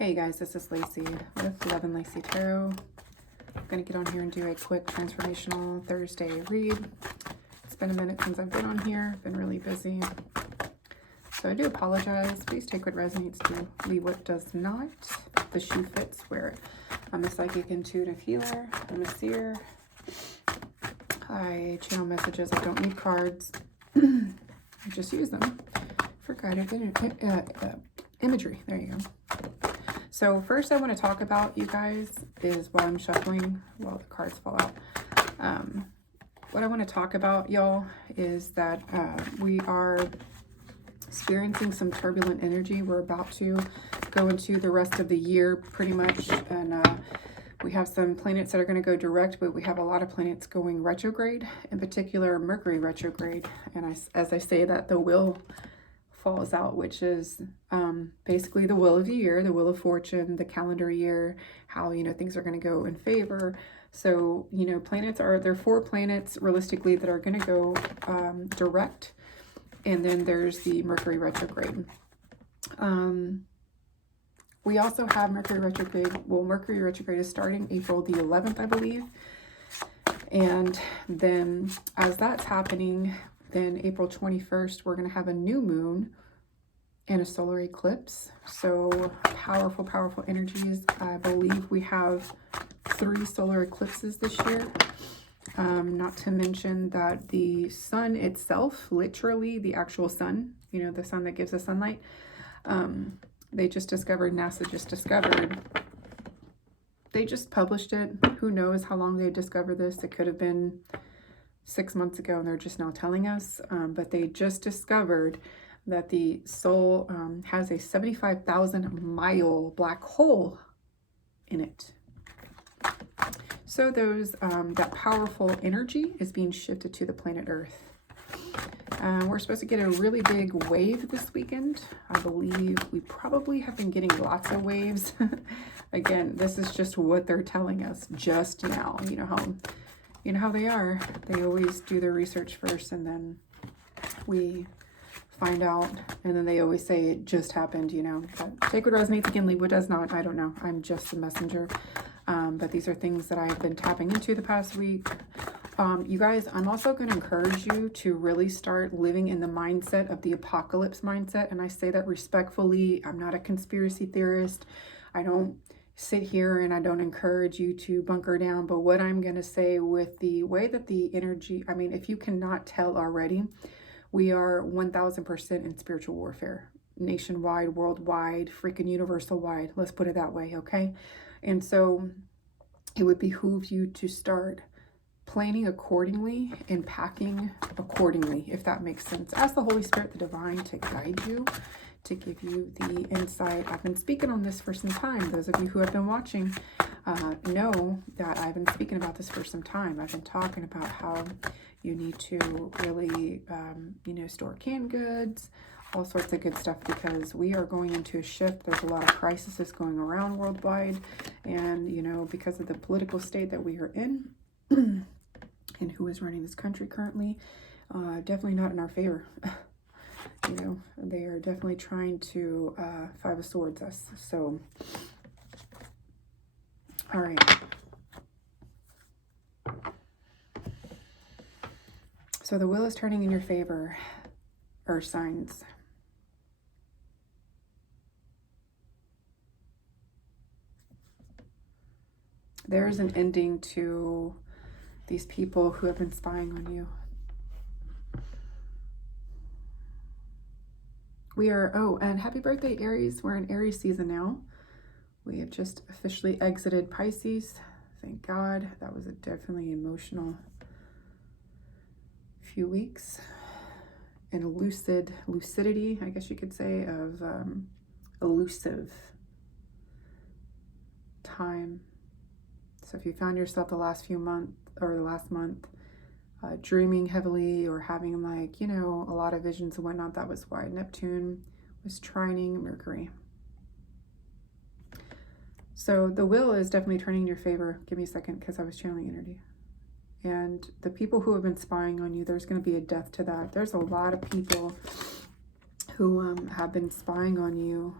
Hey guys, this is Lacey with Love and Lacey Tarot. I'm going to get on here and do a quick transformational Thursday read. It's been a minute since I've been on here. I've been really busy. So I do apologize. Please take what resonates, to leave what does not. The shoe fits, wear it. I'm a psychic intuitive healer. I'm a seer. I channel messages. I don't need cards. I just use them for guided imagery. There you go. So first I want to talk about, you guys, is while I'm shuffling, while the cards fall out, what I want to talk about, y'all, is that we are experiencing some turbulent energy. We're about to go into the rest of the year pretty much, and we have some planets that are going to go direct, but we have a lot of planets going retrograde, in particular Mercury retrograde. And as I say that, the wheel falls out, which is basically the wheel of the year, the wheel of fortune, the calendar year, how, things are going to go in favor. So, planets there are 4 planets realistically that are going to go direct. And then there's the Mercury retrograde. We also have Mercury retrograde. Well, Mercury retrograde is starting April the 11th, I believe. And then as that's happening, then April 21st, we're going to have a new moon and a solar eclipse. So powerful, powerful energies. I believe we have 3 solar eclipses this year. Not to mention that the sun itself, literally the actual sun, the sun that gives us sunlight, they just discovered, NASA just discovered, they just published it. Who knows how long they discovered this? It could have been 6 months ago, and they're just now telling us, but they just discovered that the soul has a 75,000 mile black hole in it. So that powerful energy is being shifted to the planet Earth. We're supposed to get a really big wave this weekend. I believe we probably have been getting lots of waves. Again, this is just what they're telling us just now. You know how they are. They always do their research first, and then we find out, and then they always say it just happened, But take what resonates, again, leave what does not. I don't know. I'm just the messenger. But these are things that I've been tapping into the past week. You guys, I'm also going to encourage you to really start living in the mindset of the apocalypse mindset. And I say that respectfully. I'm not a conspiracy theorist. I don't sit here and I don't encourage you to bunker down. But what I'm going to say, with the way that the energy, if you cannot tell already, we are 1000% in spiritual warfare, nationwide, worldwide, freaking universal wide. Let's put it that way. Okay. And so it would behoove you to start planning accordingly and packing accordingly, if that makes sense. Ask the Holy Spirit, the divine, to guide you, to give you the insight. I've been speaking on this for some time. Those of you who have been watching know that I've been speaking about this for some time. I've been talking about how you need to really, store canned goods, all sorts of good stuff, because we are going into a shift. There's a lot of crises going around worldwide, and because of the political state that we are in and who is running this country currently, definitely not in our favor. They are definitely trying to 5 of Swords us. So all right, so the wheel is turning in your favor, earth signs. There is an ending to these people who have been spying on you. And happy birthday, Aries. We're in Aries season now. We have just officially exited Pisces. Thank God. That was a definitely emotional few weeks. And lucidity, I guess you could say, of elusive time. So if you found yourself the last month dreaming heavily, or having a lot of visions and whatnot, that was why Neptune was trining Mercury. So the wheel is definitely turning in your favor. Give me a second, because I was channeling energy. And the people who have been spying on you, there's going to be a death to that. There's a lot of people who have been spying on you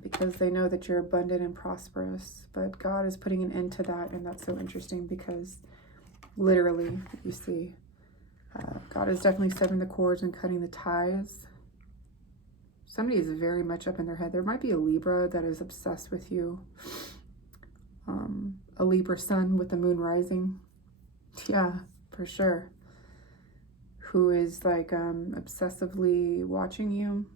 because they know that you're abundant and prosperous. But God is putting an end to that, and that's so interesting because literally, you see, God is definitely severing the cords and cutting the ties. Somebody is very much up in their head. There might be a Libra that is obsessed with you. A Libra sun with the moon rising. Yeah, for sure. Who is like obsessively watching you,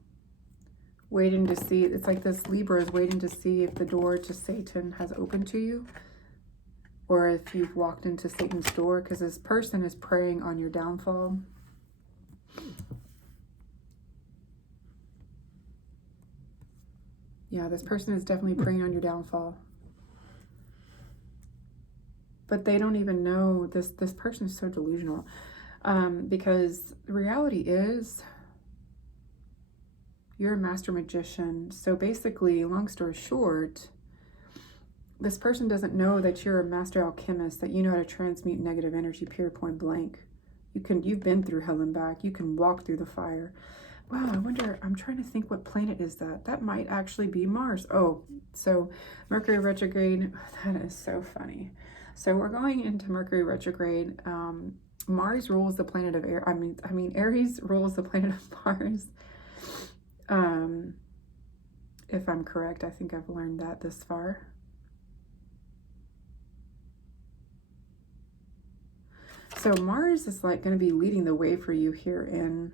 waiting to see. It's like this Libra is waiting to see if the door to Satan has opened to you, or if you've walked into Satan's door, because this person is preying on your downfall. Yeah, this person is definitely preying on your downfall. But they don't even know, this person is so delusional. Because the reality is, you're a master magician. So basically, long story short, this person doesn't know that you're a master alchemist, that you know how to transmute negative energy, period, point blank. You've been through hell and back. You can walk through the fire. Wow, I wonder, I'm trying to think, what planet is that? That might actually be Mars. Oh, so Mercury retrograde, that is so funny. So we're going into Mercury retrograde. Mars rules the planet of Air. I mean, Aries rules the planet of Mars. If I'm correct, I think I've learned that this far. So Mars is like going to be leading the way for you here in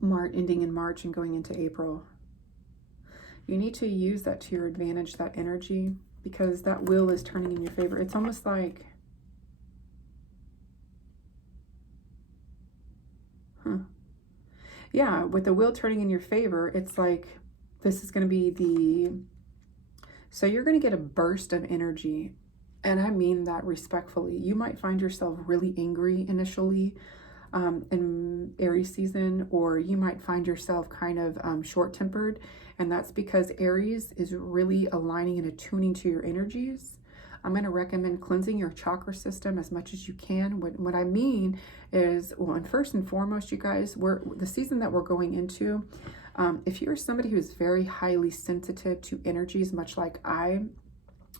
March, ending in March and going into April. You need to use that to your advantage, that energy, because that wheel is turning in your favor. It's almost like, yeah, with the wheel turning in your favor, it's like this is going to be so you're going to get a burst of energy. And I mean that respectfully. You might find yourself really angry initially in Aries season, or you might find yourself kind of short-tempered. And that's because Aries is really aligning and attuning to your energies. I'm going to recommend cleansing your chakra system as much as you can. What I mean is, well, and first and foremost, you guys, the season that we're going into, if you're somebody who's very highly sensitive to energies, much like I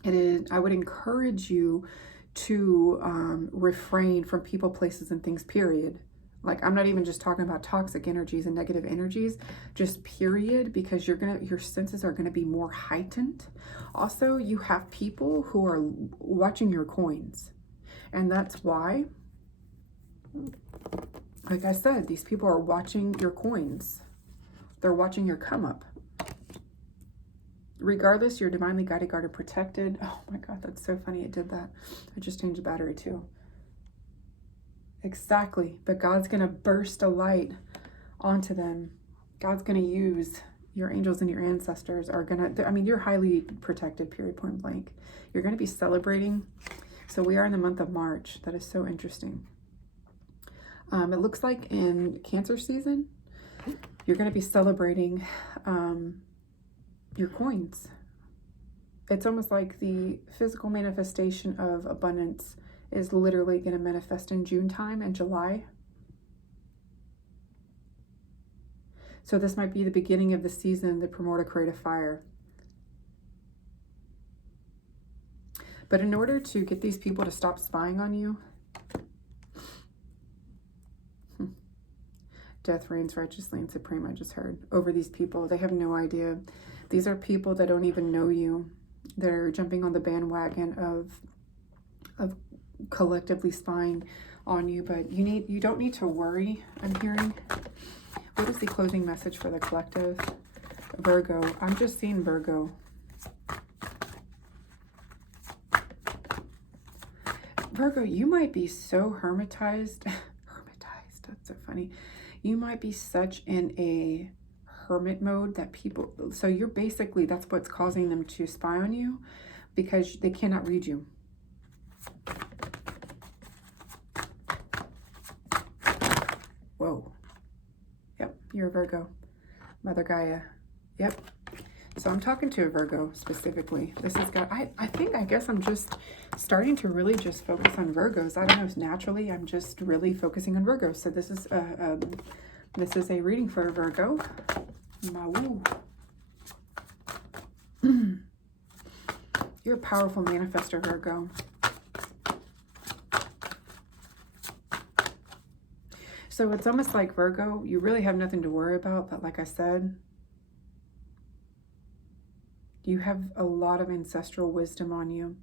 would encourage you to refrain from people, places, and things, period. Like, I'm not even just talking about toxic energies and negative energies, just period, because your senses are gonna be more heightened. Also, you have people who are watching your coins. And that's why, like I said, these people are watching your coins. They're watching your come up. Regardless, you're divinely guided, guarded, protected. Oh my God, that's so funny. It did that. I just changed the battery too. Exactly. But God's going to burst a light onto them. God's going to use your angels and your ancestors are going to, I mean, you're highly protected, period, point blank. You're going to be celebrating. So we are in the month of March. That is so interesting. It looks like in Cancer season, you're going to be celebrating your coins. It's almost like the physical manifestation of abundance is literally going to manifest in June time and July. So this might be the beginning of the season, the primordial creative fire. But in order to get these people to stop spying on you, death reigns righteously and supreme, I just heard, over these people. They have no idea. These are people that don't even know you. They're jumping on the bandwagon of collectively spying on you, but you don't need to worry. I'm hearing. What is the closing message for the collective? Virgo. I'm just seeing Virgo. Virgo, you might be so hermitized. Hermitized, that's so funny. You might be such in a hermit mode that people, so you're basically, that's what's causing them to spy on you, because they cannot read you. Whoa. Yep, you're a Virgo. Mother Gaia. Yep. So I'm talking to a Virgo specifically. This has got, I guess I'm just starting to really just focus on Virgos. I don't know, naturally I'm just really focusing on Virgos. So this is a reading for a Virgo. Mawu. You're a powerful manifester, Virgo. So it's almost like, Virgo, you really have nothing to worry about, but like I said, you have a lot of ancestral wisdom on you.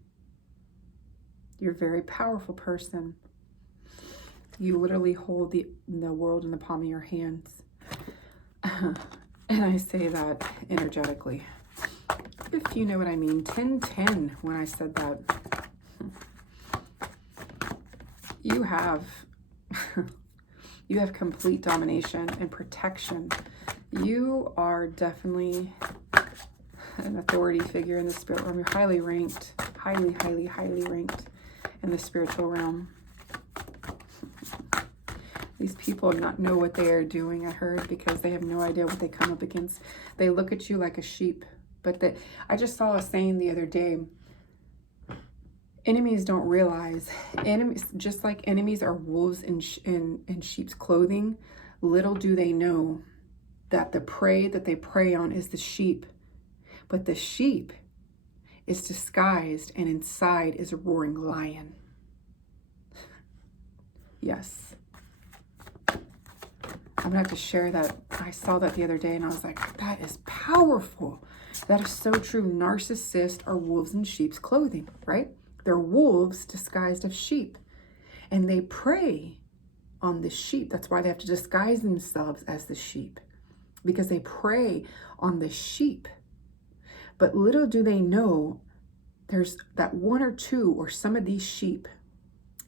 You're a very powerful person. You literally hold the world in the palm of your hands. And I say that energetically, if you know what I mean. 10-10 when I said that. You have complete domination and protection. You are definitely an authority figure in the spirit realm. You're highly ranked, highly ranked in the spiritual realm. These people not know what they are doing, I heard, because they have no idea what they come up against. They look at you like a sheep. But I just saw a saying the other day, enemies don't realize, enemies, just like enemies are wolves in sheep's clothing, little do they know that the prey that they prey on is the sheep. But the sheep is disguised, and inside is a roaring lion. Yes. I'm gonna have to share that. I saw that the other day and I was like, that is powerful. That is so true. Narcissists are wolves in sheep's clothing, right? They're wolves disguised as sheep. And they prey on the sheep. That's why they have to disguise themselves as the sheep, because they prey on the sheep. But little do they know, there's that one or two or some of these sheep,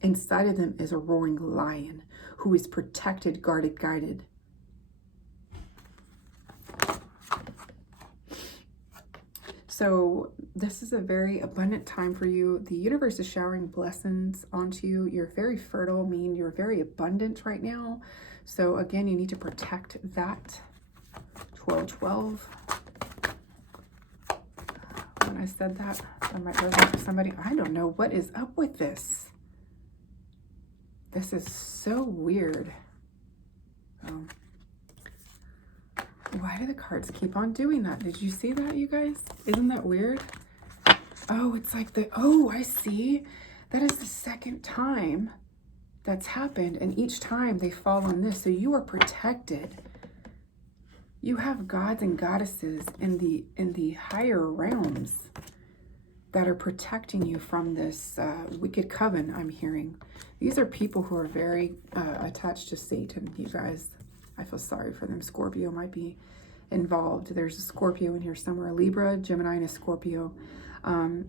inside of them is a roaring lion who is protected, guarded, guided. So this is a very abundant time for you. The universe is showering blessings onto you. You're very fertile, meaning you're very abundant right now. So again, you need to protect that. 12-12. When I said that, I might resonate for somebody. I don't know what is up with this. This is so weird. Oh. Why do the cards keep on doing that? Did you see that, you guys? Isn't that weird? Oh, it's like oh, I see. That is the second time that's happened. And each time they fall on this. So you are protected. You have gods and goddesses in the higher realms that are protecting you from this wicked coven, I'm hearing. These are people who are very attached to Satan, you guys. I feel sorry for them. Scorpio might be involved. There's a Scorpio in here somewhere. Libra, Gemini, and a Scorpio.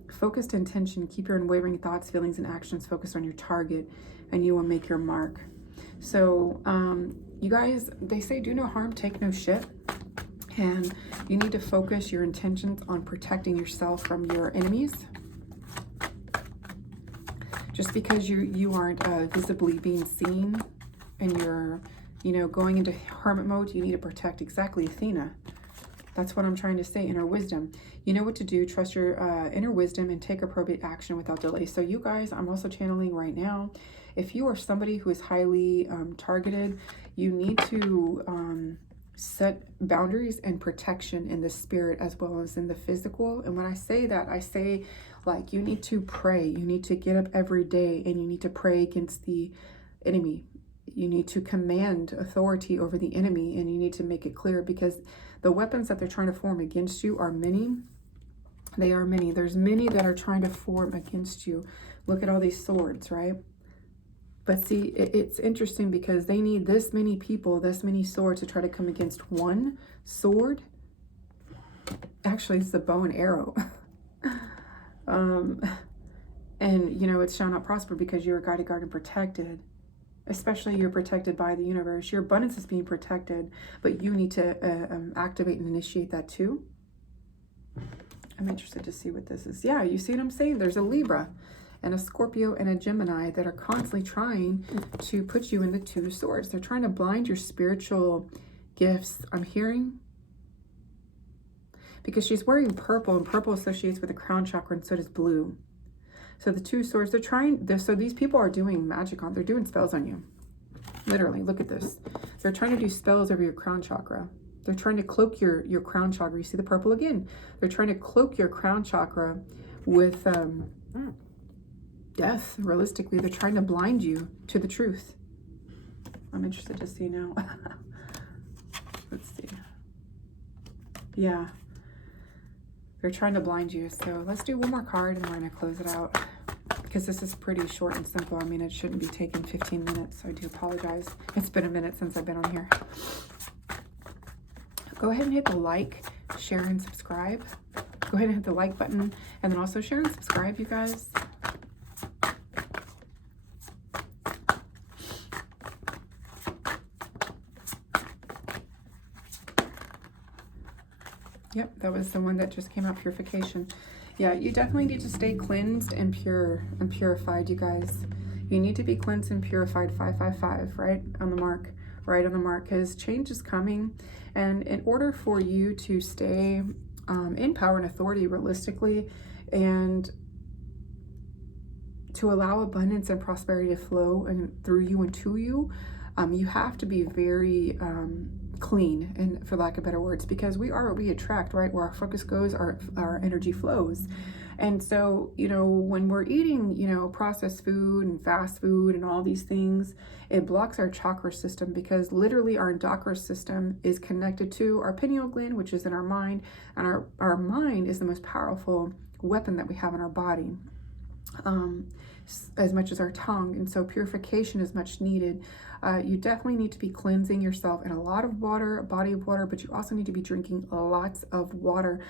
Focused intention. Keep your unwavering thoughts, feelings, and actions focused on your target, and you will make your mark. So, you guys, they say do no harm, take no shit. And you need to focus your intentions on protecting yourself from your enemies. Just because you aren't visibly being seen and you're, going into hermit mode, you need to protect exactly Athena. That's what I'm trying to say, inner wisdom. You know what to do. Trust your inner wisdom and take appropriate action without delay. So you guys, I'm also channeling right now. If you are somebody who is highly targeted, you need to set boundaries and protection in the spirit as well as in the physical. And when I say that, I say like you need to pray. You need to get up every day and you need to pray against the enemy. You need to command authority over the enemy, and you need to make it clear, because the weapons that they're trying to form against you are many. They are many. There's many that are trying to form against you. Look at all these swords, right? But see, it's interesting because they need this many people, this many swords to try to come against one sword. Actually, it's the bow and arrow. And, it shall not prosper because you are guided, guarded, and protected. Especially you're protected by the universe. Your abundance is being protected, but you need to activate and initiate that too. I'm interested to see what this is. Yeah, you see what I'm saying? There's a Libra and a Scorpio and a Gemini that are constantly trying to put you in the two swords. They're trying to blind your spiritual gifts, I'm hearing. Because she's wearing purple, and purple associates with the crown chakra, and so does blue. So the two swords, so these people are doing magic they're doing spells on you. Literally, look at this. They're trying to do spells over your crown chakra. They're trying to cloak your crown chakra. You see the purple again. They're trying to cloak your crown chakra with death. Realistically, they're trying to blind you to the truth. I'm interested to see now. Let's see. Yeah, they're trying to blind you. So let's do one more card and we're going to close it out, because this is pretty short and simple. I mean, it shouldn't be taking 15 minutes, so I do apologize. It's been a minute since I've been on here. Go ahead and hit the like, share, and subscribe. Go ahead and hit the like button, and then also share and subscribe, you guys. Yep, that was the one that just came out, purification. Yeah, you definitely need to stay cleansed and pure and purified, you guys. You need to be cleansed and purified, 555, right on the mark, because change is coming. And in order for you to stay in power and authority realistically, and to allow abundance and prosperity to flow and through you and to you, you have to be very clean, and for lack of better words, because we are what we attract, right? Where our focus goes, our energy flows. And so, you know, when we're eating, you know, processed food and fast food and all these things, it blocks our chakra system, because literally our chakra system is connected to our pineal gland, which is in our mind, and our mind is the most powerful weapon that we have in our body, as much as our tongue. And so purification is much needed. You definitely need to be cleansing yourself in a lot of water, a body of water, but you also need to be drinking lots of water.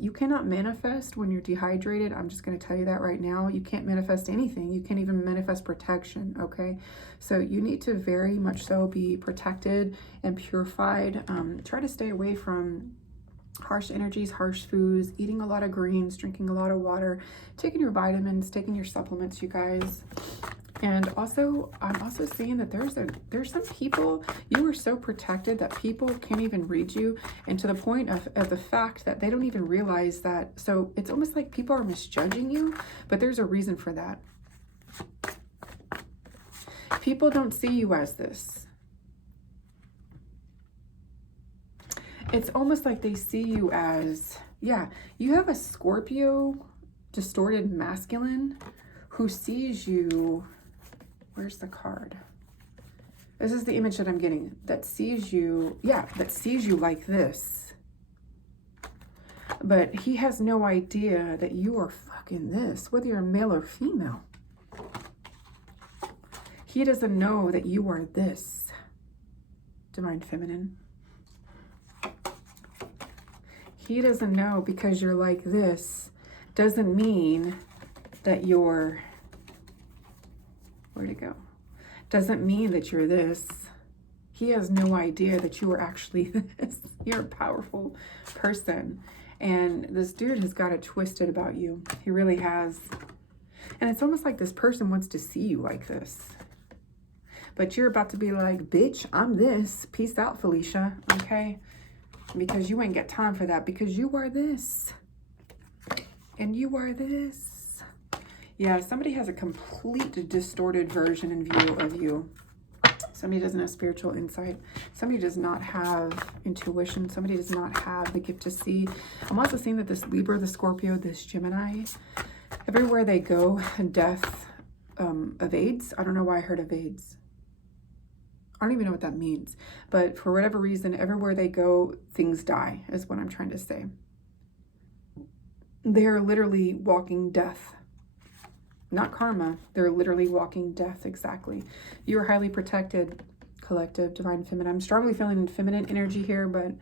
You cannot manifest when you're dehydrated. I'm just going to tell you that right now. You can't manifest anything. You can't even manifest protection, okay? So you need to very much so be protected and purified. Try to stay away from harsh energies, harsh foods, eating a lot of greens, drinking a lot of water, taking your vitamins, taking your supplements, you guys. And also, I'm also seeing that there's some people, you are so protected that people can't even read you, and to the point of the fact that they don't even realize that. So it's almost like people are misjudging you, but there's a reason for that. People don't see you as this. It's almost like they see you as, yeah, you have a Scorpio, distorted masculine, who sees you. Where's the card? This is the image that I'm getting, that sees you, yeah, that sees you like this. But he has no idea that you are fucking this, whether you're male or female. He doesn't know that you are this, divine feminine. He doesn't know because you're like this doesn't mean that you're, where'd it go? Doesn't mean that you're this. He has no idea that you are actually this. You're a powerful person. And this dude has got it twisted about you. He really has. And it's almost like this person wants to see you like this. But you're about to be like, bitch, I'm this. Peace out, Felicia. Okay? Because you ain't got time for that. Because you are this. And you are this. Yeah, somebody has a complete distorted version and view of you. Somebody doesn't have spiritual insight. Somebody does not have intuition. Somebody does not have the gift to see. I'm also seeing that this Libra, the Scorpio, this Gemini, everywhere they go, death evades. I don't know why I heard evades. I don't even know what that means. But for whatever reason, everywhere they go, things die, is what I'm trying to say. They're literally walking death. Not karma. They're literally walking death, exactly. You are highly protected, collective, divine feminine. I'm strongly feeling feminine energy here, but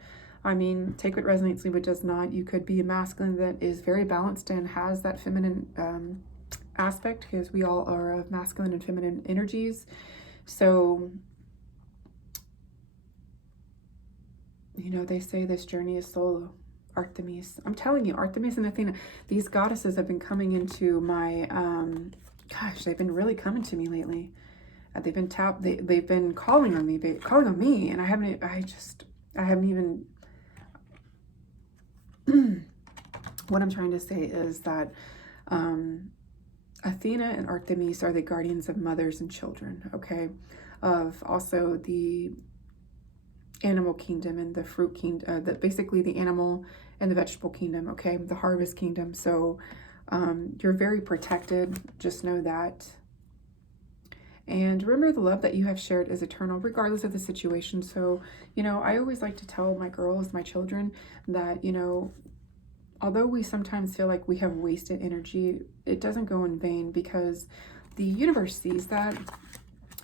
I mean, take what resonates, leave what does not. You could be a masculine that is very balanced and has that feminine aspect, because we all are of masculine and feminine energies. So, you know, they say this journey is solo. Artemis. I'm telling you, Artemis and Athena, these goddesses have been coming into my, gosh, they've been really coming to me lately. They've been calling on me, and I haven't even, what I'm trying to say is that Athena and Artemis are the guardians of mothers and children, okay? Of also the animal kingdom and the fruit kingdom, basically the animal and the vegetable kingdom, okay? The harvest kingdom. So You're very protected. Just know that. And remember, the love that you have shared is eternal, regardless of the situation. So, you know, I always like to tell my girls, my children, that, you know, although we sometimes feel like we have wasted energy, it doesn't go in vain, because the universe sees that,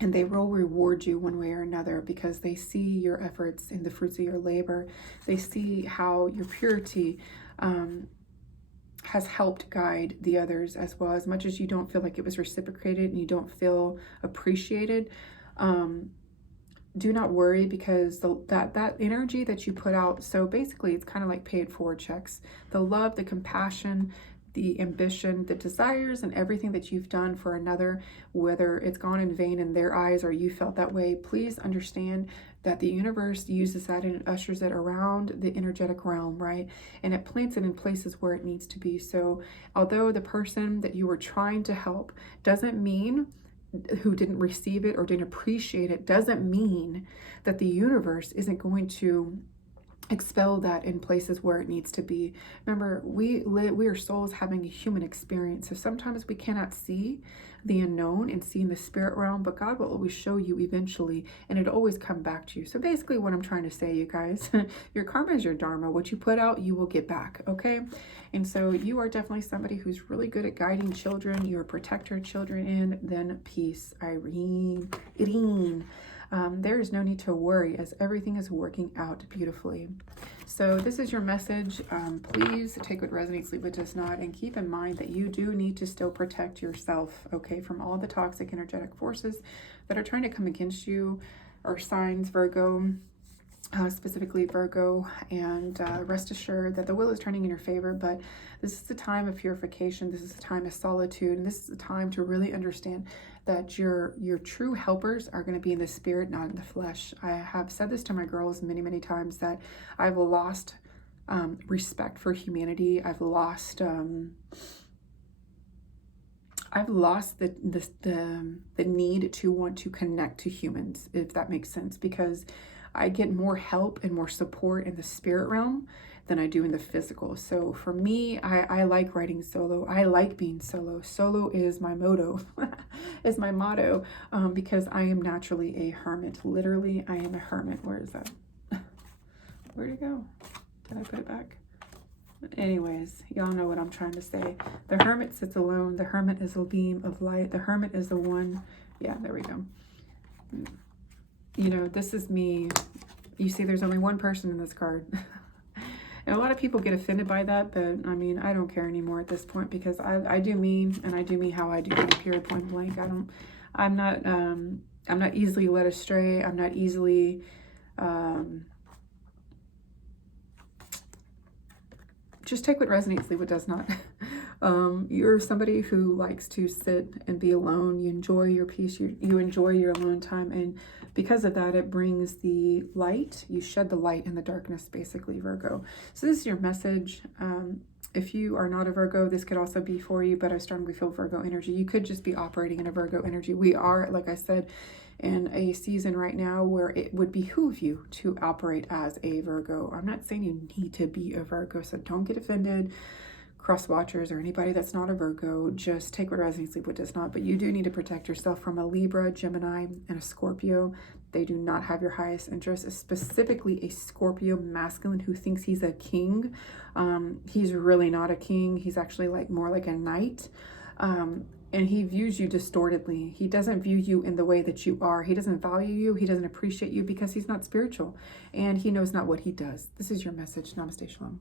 and they will reward you one way or another, because they see your efforts and the fruits of your labor. They see how your purity has helped guide the others as well. As much as you don't feel like it was reciprocated and you don't feel appreciated, do not worry, because that energy that you put out, so basically it's kind of like paid forward checks. The love, the compassion, the ambition, the desires, and everything that you've done for another, whether it's gone in vain in their eyes or you felt that way, please understand that the universe uses that and it ushers it around the energetic realm, right? And it plants it in places where it needs to be. So although the person that you were trying to help doesn't mean, who didn't receive it or didn't appreciate it, doesn't mean that the universe isn't going to expel that in places where it needs to be. Remember, we are souls having a human experience. So sometimes we cannot see the unknown and see in the spirit realm, but God will always show you eventually, and it'll always come back to you. So basically what I'm trying to say, you guys, your karma is your dharma. What you put out, you will get back, okay? And so you are definitely somebody who's really good at guiding children. You're a protector of children, and then peace, Irene. There is no need to worry, as everything is working out beautifully. So this is your message. Please take what resonates, leave what does not, and keep in mind that you do need to still protect yourself, okay, from all the toxic energetic forces that are trying to come against you, or signs, Virgo, specifically Virgo, and rest assured that the wheel is turning in your favor. But this is the time of purification. This is the time of solitude, and this is the time to really understand that your true helpers are going to be in the spirit, not in the flesh. I have said this to my girls many times, that I've lost respect for humanity. I've lost the need to want to connect to humans, if that makes sense, because I get more help and more support in the spirit realm than I do in the physical. So for me, I like writing solo. I like being solo. Solo is my motto, is my motto, because I am naturally a hermit. Literally, I am a hermit. Where is that? Where'd it go? Did I put it back? Anyways, y'all know what I'm trying to say. The hermit sits alone. The hermit is a beam of light. The hermit is the one. Yeah, there we go. You know, this is me. You see, there's only one person in this card. And a lot of people get offended by that, but I mean, I don't care anymore at this point, because I do me, and I do me how I do me, period, point blank. I'm not easily led astray. I'm not easily, just take what resonates, leave what does not. You're somebody who likes to sit and be alone. You enjoy your peace. You enjoy your alone time. And because of that, it brings the light. You shed the light in the darkness, basically, Virgo. So this is your message. If you are not a Virgo, this could also be for you, but I strongly feel Virgo energy. You could just be operating in a Virgo energy. We are, like I said, in a season right now where it would behoove you to operate as a Virgo. I'm not saying you need to be a Virgo, so don't get offended, cross watchers, or anybody that's not a Virgo. Just take what resonates, leave what does not. But you do need to protect yourself from a Libra, Gemini, and a Scorpio. They do not have your highest interest, specifically a Scorpio masculine who thinks he's a king. He's really not a king. He's actually more like a knight. And he views you distortedly. He doesn't view you in the way that you are. He doesn't value you. He doesn't appreciate you, because he's not spiritual, and he knows not what he does. This is your message. Namaste, Shalom.